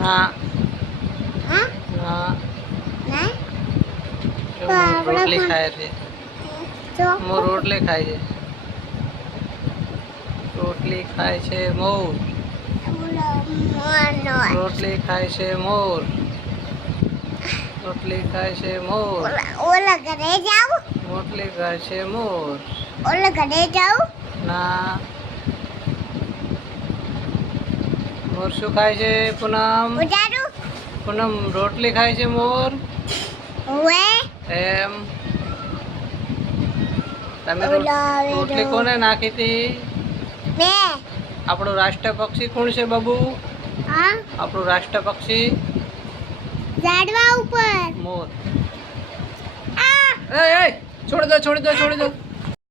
ના હા? ના? ના તો રોટલી ખાય છે. હું રોટલી ખાય છે. રોટલી ખાય છે મોર. રોટલી ખાય છે મોર. રોટલી ખાય છે મોર. ઓલા ઓલા ઘરે જાવ રોટલી ખાય છે મોર. ઓલા ઘરે જાવ ના. મોર શું ખાય છે પૂનમ? પૂનમ રોટલી ખાય છે મોર? એમ. તમે રોટલી કોને નાખી હતી આપણું રાષ્ટ્ર પક્ષી કોણ છે બાબુ? હા. આપણું રાષ્ટ્ર પક્ષી? ઝાડવા ઉપર. મોર. એ છોડી દો છોડી દો છોડી દો.